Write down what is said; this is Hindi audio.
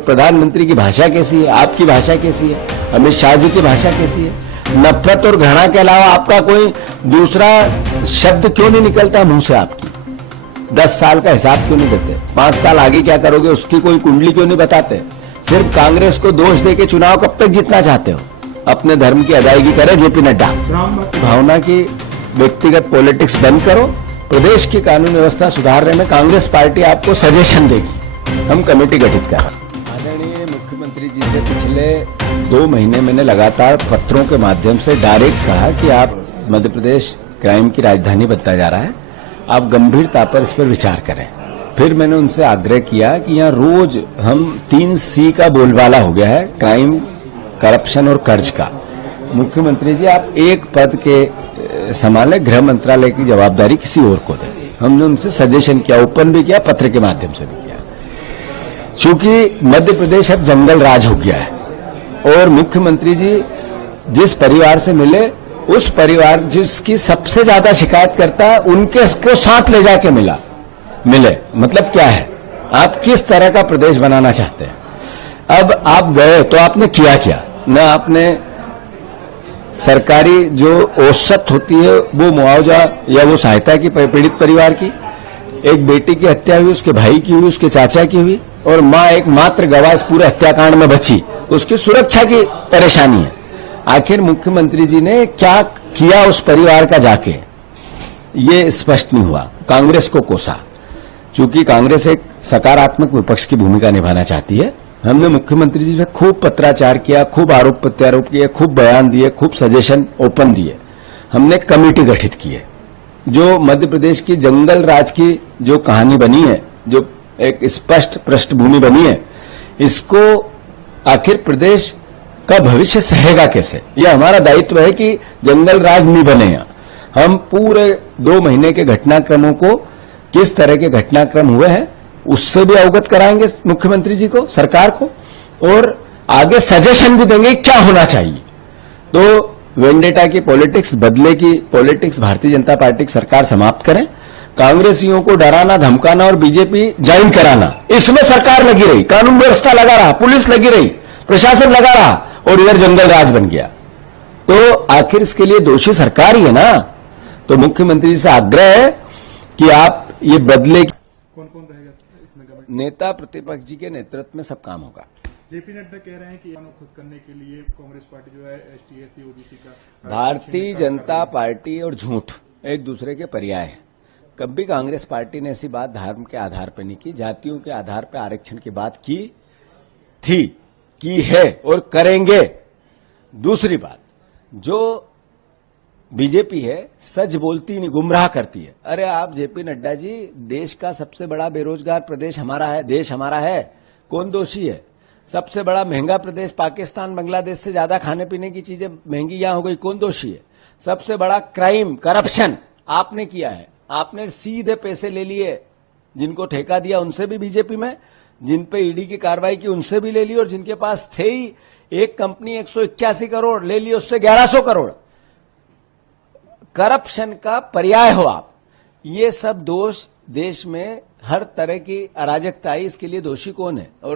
प्रधानमंत्री की भाषा कैसी है, आपकी भाषा कैसी है, अमित शाह जी की भाषा कैसी है? नफरत और घृणा के अलावा आपका कोई दूसरा शब्द क्यों नहीं निकलता मुंह से आपकी? 10 साल का हिसाब क्यों नहीं देते? 5 साल आगे क्या करोगे उसकी कोई कुंडली क्यों नहीं बताते? सिर्फ कांग्रेस को दोष देके चुनाव कब तक जीतना चाहते हो? अपने धर्म की अदायगी करे जेपी नड्डा। भावना की व्यक्तिगत पॉलिटिक्स बंद करो। प्रदेश की कानून व्यवस्था सुधारने में कांग्रेस पार्टी आपको सजेशन देगी। हम कमेटी गठित कर रहे हैं। आदरणीय मुख्यमंत्री जी से पिछले 2 महीने मैंने लगातार पत्रों के माध्यम से डायरेक्ट कहा कि आप मध्य प्रदेश क्राइम की राजधानी बनता जा रहा है, आप गंभीरता पर इस पर विचार करें। फिर मैंने उनसे आग्रह किया कि यहाँ रोज हम 3C का बोलबाला हो गया है, क्राइम, करप्शन और कर्ज का। मुख्यमंत्री जी आप एक पद के संभाले, गृह मंत्रालय की जवाबदारी किसी और को दें। हमने उनसे सजेशन किया, ओपन भी किया, पत्र के माध्यम से भी किया। चूंकि मध्य प्रदेश अब जंगल राज हो गया है और मुख्यमंत्री जी जिस परिवार से मिले, उस परिवार जिसकी सबसे ज्यादा शिकायत करता है उनके को साथ ले जाके मिले। मतलब क्या है, आप किस तरह का प्रदेश बनाना चाहते हैं? अब आप गए तो आपने किया क्या? न आपने सरकारी जो औसत होती है वो मुआवजा या वो सहायता की पीड़ित परिवार की, एक बेटी की हत्या हुई, उसके भाई की हुई, उसके चाचा की हुई और मां एकमात्र गवाह इस पूरे हत्याकांड में बची, उसकी सुरक्षा की परेशानी है। आखिर मुख्यमंत्री जी ने क्या किया उस परिवार का जाके, ये स्पष्ट नहीं हुआ। कांग्रेस को कोसा, चूंकि कांग्रेस एक सकारात्मक विपक्ष की भूमिका निभाना चाहती है। हमने मुख्यमंत्री जी से खूब पत्राचार किया, खूब आरोप प्रत्यारोप किए, खूब बयान दिए, खूब सजेशन ओपन दिए। हमने कमेटी गठित की है। जो मध्य प्रदेश की जंगल राज की जो कहानी बनी है, जो एक स्पष्ट पृष्ठभूमि बनी है, इसको आखिर प्रदेश का भविष्य सहेगा कैसे? यह हमारा दायित्व है कि जंगल राज नहीं बने। हम पूरे 2 महीने के घटनाक्रमों को, किस तरह के घटनाक्रम हुए हैं, उससे भी अवगत कराएंगे मुख्यमंत्री जी को, सरकार को, और आगे सजेशन भी देंगे क्या होना चाहिए। तो वेंडेटा की पॉलिटिक्स, बदले की पॉलिटिक्स भारतीय जनता पार्टी की सरकार समाप्त करें। कांग्रेसियों को डराना, धमकाना और बीजेपी ज्वाइन कराना, इसमें सरकार लगी रही, कानून व्यवस्था लगा रहा, पुलिस लगी रही, प्रशासन लगा रहा और इधर जंगल राज बन गया। तो आखिर इसके लिए दोषी सरकार ही है ना। तो मुख्यमंत्री जी से आग्रह है कि आप ये बदले। कौन रहेगा इसमें? नेता प्रतिपक्ष जी के नेतृत्व में सब काम होगा। जेपी नड्डा कह रहे हैं कि खुद करने के लिए कांग्रेस पार्टी जो है एसटी, एससी, ओबीसी का, भारतीय जनता पार्टी और झूठ एक दूसरे के पर्याय है। कभी कांग्रेस पार्टी ने ऐसी बात धर्म के आधार पर नहीं की, जातियों के आधार पर आरक्षण की बात की थी, की है और करेंगे। दूसरी बात, जो बीजेपी है सच बोलती नहीं, गुमराह करती है। अरे आप जेपी नड्डा जी, देश का सबसे बड़ा बेरोजगार प्रदेश हमारा है, देश हमारा है, कौन दोषी है? सबसे बड़ा महंगा प्रदेश पाकिस्तान, बांग्लादेश से ज्यादा खाने पीने की चीजें महंगी यहां हो गई, कौन दोषी है? सबसे बड़ा क्राइम, करप्शन आपने किया है। आपने सीधे पैसे ले लिए, जिनको ठेका दिया उनसे भी बीजेपी में, जिन पे ईडी की कार्रवाई की उनसे भी ले ली, और जिनके पास थे ही एक कंपनी 181 करोड़ ले ली, उससे 1100 करोड़। करप्शन का पर्याय हो आप। ये सब दोष, देश में हर तरह की अराजकता आई, इसके लिए दोषी कौन है? और